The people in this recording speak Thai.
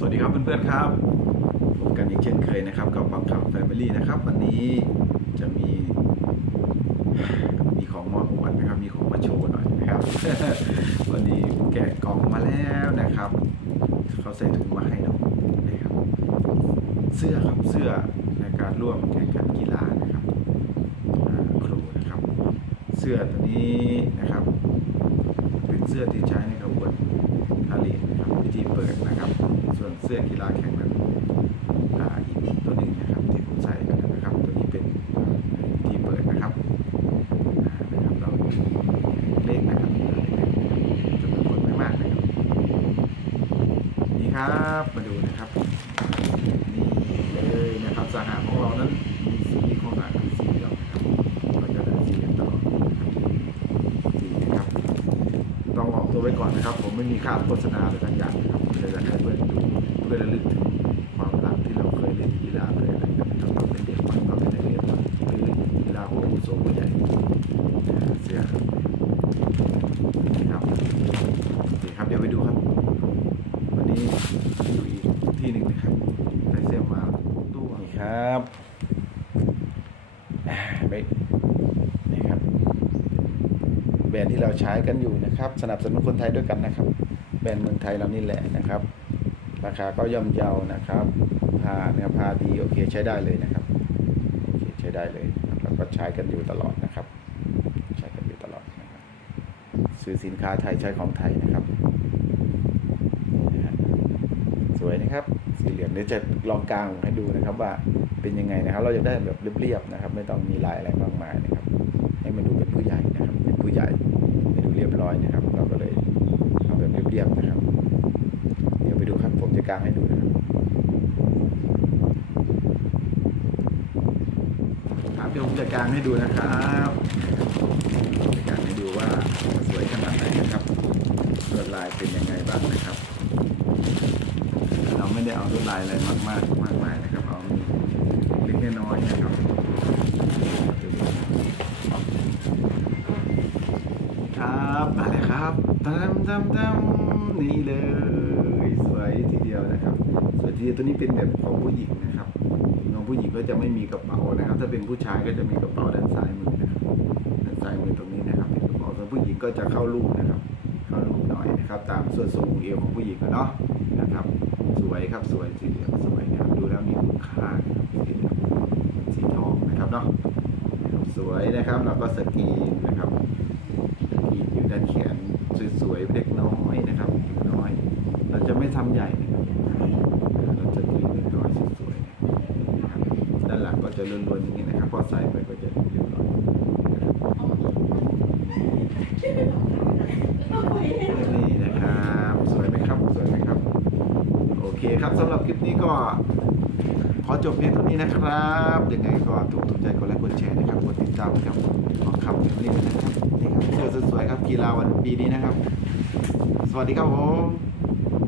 สวัสดีครับเพื่อนๆครับพบกันอีกเช่นเคยนะครับ กับบังคับแฟมิลี่นะครับ วันนี้จะมีมีของมาอวดนะครับ มีของมาโชว์หน่อยนะครับ วันนี้แกะกล่องมาแล้วนะครับ เขาใส่ถุงมาให้เรานะครับ เสื้อครับเสื้อในการร่วมแข่งขันกีฬานะครับครูนะครับ เสื้อตัวนี้นะครับ เป็นเสื้อที่ใช้ในกระบวนพาเลทนะครับพิธีเปิดนะครับ ส่วนเสื้อกีฬาแข่งนั้นอ่าอีกตัวหนึ่งนะครับที่ผมใส่กันนะครับ ตัวนี้เป็นพิธีเปิดนะครับอ่านะครับเราเลขนะครับจำนวนคนไม่มากนะครับ ครับ มาดูนะครับนี่เลยนะครับสหาของเรานั้นมีสีของหางสีเหลืองนะครับเราจะได้สีเหลืองตลอดนะครับดีนะครับต้องออกตัวไว้ก่อนนะครับ ผมไม่มีค่าโฆษณาอะไรต่างอย่างนะครับเลยจะให้เพื่อนดูเพื่อระลึกถึงความรักที่เราเคยเล่นกีฬาเคยอะไรกันนะครับตอนเด็กมันตอนเป็นนักเรียนมันหรือกีฬาหัวผู้โซผู้ใหญ่เสียนะครับโอเคครับเดี๋ยวไปดูครับ วันนี้อยู่อีกที่หนึ่งนะครับใส่เสื้อมาตู้นี่ ครับอ่าไปนี่ครับแบรนด์ที่เราใช้กันอยู่นะครับ สนับสนุนคนไทยด้วยกันนะครับ แบรนด์เมืองไทยเรานี่แหละนะครับ ราคาก็ย่อมเยานะครับผ้าเนื้อผ้าดีโอเคใช้ได้เลยนะครับโอเคใช้ได้เลยเราก็ใช้กันอยู่ตลอดนะครับ ใช้กันอยู่ตลอดนะครับซื้อสินค้าไทยใช้ของไทยนะครับสวยนะครับ สีเหลืองเดี๋ยวจะลองกลางให้ดูนะครับว่าเป็นยังไงนะครับ เราจะได้แบบเรียบๆนะครับ ไม่ต้องมีลายอะไรมากมายนะครับ ให้มันดูเป็นผู้ใหญ่นะครับ เป็นผู้ใหญ่ให้ดูเรียบร้อยนะครับ เราก็เลยเอาแบบเรียบๆนะครับ เดี๋ยวไปดูครับผมจะกางให้ดูนะครับครับเดี๋ยวผมจะกางให้ดูนะครับจะกางให้ดูว่าสวยขนาดไหนนะครับลวดลายเป็นยังไงบ้างนะครับเรา ไม่ได้เอาลวดลายอะไรมากมากมากมายนะครับเอาเล็กน้อยนะครับครับมาเลยครับตามตามตามนี่เลยสวยทีเดียวนะครับสวยทีเดียวตัวนี้เป็นแบบของผู้หญิงนะครับของผู้หญิงก็จะไม่มีกระเป๋านะครับ ถ้าเป็นผู้ชายก็จะมีกระเป๋าด้านซ้ายมือนะครับด้านซ้ายมือตรงนี้นะครับเป็นกระเป๋าส่วนผู้หญิงก็จะเข้ารูปนะครับ เข้ารูปหน่อยนะครับตามส่วนสูงเอวของผู้หญิงอะเนาะนะครับ สวยครับสวยสีเหลืองสวยนะครับดูแล้วมีคุณค่าสีเหลืองสีทองนะครับเนาะสวยนะครับเราก็สกรีนนะครับสกรีนอยู่ด้านแขนสวยๆเล็กน้อยนะครับเล็กน้อย เราจะไม่ทำใหญ่นะครับเราจะกรีนเล็กน้อยสวยๆนะครับด้านหลังก็จะล้วนๆอย่างนี้นะครับพอใส่ไปก็จะเรียบร้อยนี่นะครับสวยไหมครับสวยไหมครับ โอ เคครับสำหรับคลิปนี้ก็ ขอจบเพียงเท่านี้นะครับยังไงก็ถูกถูกใจกดไลค์กดแชร์นะครับกดติดตามกับของคำนี้นะครับนี่ครับเสื้อสวยๆครับกีฬาวันปีนี้นะครับ สวัสดีครับผม